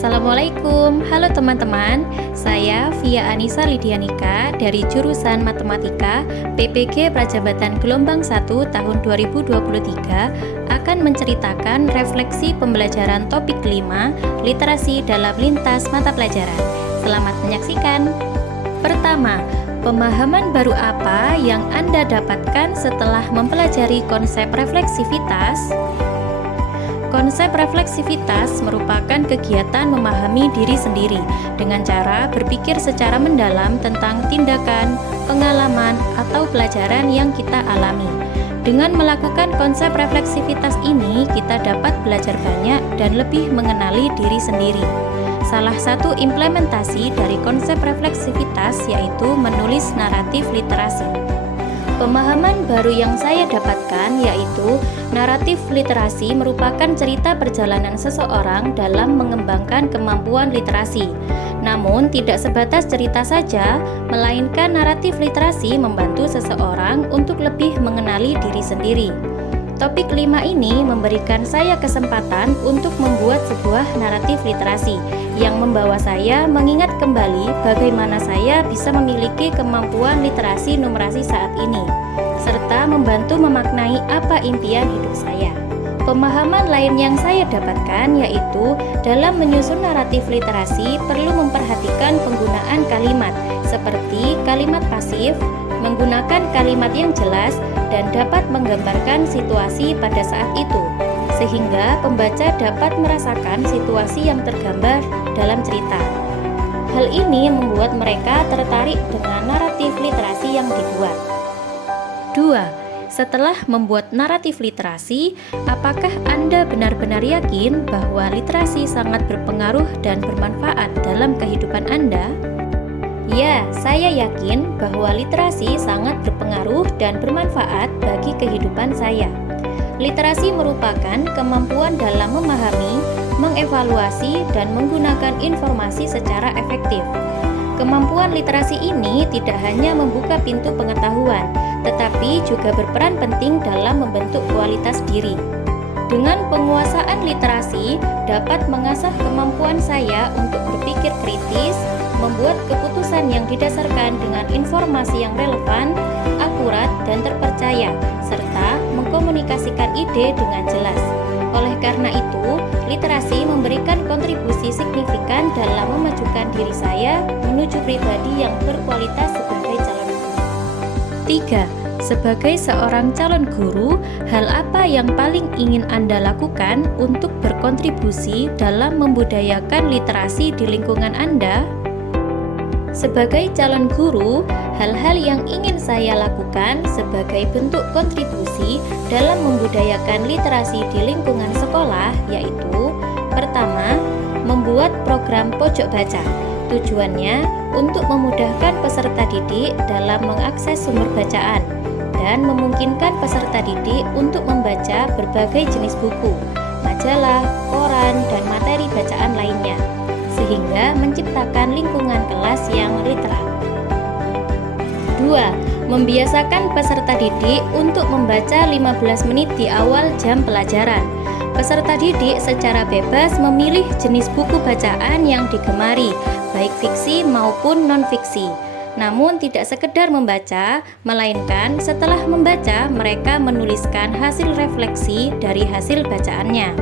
Assalamualaikum, halo teman-teman. Saya Via Anissa Lidianika dari jurusan Matematika PPG Prajabatan Gelombang 1 tahun 2023 akan menceritakan refleksi pembelajaran topik 5 literasi dalam lintas mata pelajaran. Selamat menyaksikan. Pertama, pemahaman baru apa yang Anda dapatkan setelah mempelajari konsep refleksivitas? Konsep refleksivitas merupakan kegiatan memahami diri sendiri dengan cara berpikir secara mendalam tentang tindakan, pengalaman, atau pelajaran yang kita alami. Dengan melakukan konsep refleksivitas ini, kita dapat belajar banyak dan lebih mengenali diri sendiri. Salah satu implementasi dari konsep refleksivitas yaitu menulis naratif literasi. Pemahaman baru yang saya dapatkan yaitu naratif literasi merupakan cerita perjalanan seseorang dalam mengembangkan kemampuan literasi. Namun tidak sebatas cerita saja, melainkan naratif literasi membantu seseorang untuk lebih mengenali diri sendiri. Topik 5 ini memberikan saya kesempatan untuk membuat sebuah naratif literasi yang membawa saya mengingat kembali bagaimana saya bisa memiliki kemampuan literasi numerasi saat ini, serta membantu memaknai apa impian hidup saya. Pemahaman lain yang saya dapatkan yaitu dalam menyusun naratif literasi perlu memperhatikan penggunaan kalimat seperti kalimat pasif, menggunakan kalimat yang jelas dan dapat menggambarkan situasi pada saat itu, sehingga pembaca dapat merasakan situasi yang tergambar dalam cerita. Hal ini membuat mereka tertarik dengan naratif literasi yang dibuat. 2. Setelah membuat naratif literasi, apakah Anda benar-benar yakin bahwa literasi sangat berpengaruh dan bermanfaat dalam kehidupan Anda? Ya, saya yakin bahwa literasi sangat berpengaruh dan bermanfaat bagi kehidupan saya. Literasi merupakan kemampuan dalam memahami, mengevaluasi, dan menggunakan informasi secara efektif. Kemampuan literasi ini tidak hanya membuka pintu pengetahuan, tetapi juga berperan penting dalam membentuk kualitas diri. Dengan penguasaan literasi, dapat mengasah kemampuan saya untuk berpikir kritis, membuat keputusan yang didasarkan dengan informasi yang relevan, akurat, dan terpercaya, serta mengkomunikasikan ide dengan jelas. Oleh karena itu, literasi memberikan kontribusi signifikan dalam memajukan diri saya menuju pribadi yang berkualitas sebagai calon guru. 3. Sebagai seorang calon guru, hal apa yang paling ingin Anda lakukan untuk berkontribusi dalam membudayakan literasi di lingkungan Anda? Sebagai calon guru, hal-hal yang ingin saya lakukan sebagai bentuk kontribusi dalam membudayakan literasi di lingkungan sekolah yaitu: pertama, membuat program pojok baca. Tujuannya untuk memudahkan peserta didik dalam mengakses sumber bacaan dan memungkinkan peserta didik untuk membaca berbagai jenis buku, majalah, koran, dan materi bacaan lainnya, sehingga menciptakan lingkungan kelas yang literat. 2. Membiasakan peserta didik untuk membaca 15 menit di awal jam pelajaran. Peserta didik secara bebas memilih jenis buku bacaan yang digemari, baik fiksi maupun non-fiksi. Namun tidak sekedar membaca, melainkan setelah membaca mereka menuliskan hasil refleksi dari hasil bacaannya.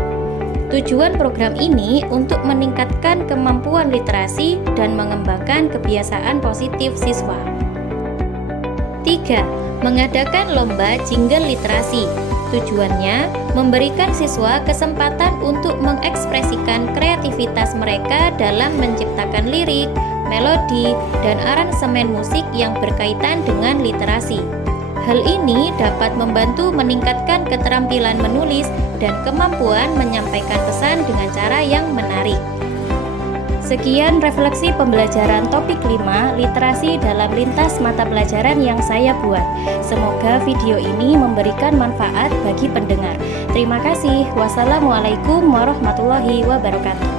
Tujuan program ini untuk meningkatkan kemampuan literasi dan mengembangkan kebiasaan positif siswa. 3. Mengadakan lomba jingle literasi. Tujuannya memberikan siswa kesempatan untuk mengekspresikan kreativitas mereka dalam menciptakan lirik, melodi, dan aransemen musik yang berkaitan dengan literasi. Hal ini dapat membantu meningkatkan keterampilan menulis dan kemampuan menyampaikan pesan dengan cara yang menarik. Sekian refleksi pembelajaran topik 5 literasi dalam lintas mata pelajaran yang saya buat. Semoga video ini memberikan manfaat bagi pendengar. Terima kasih. Wassalamualaikum warahmatullahi wabarakatuh.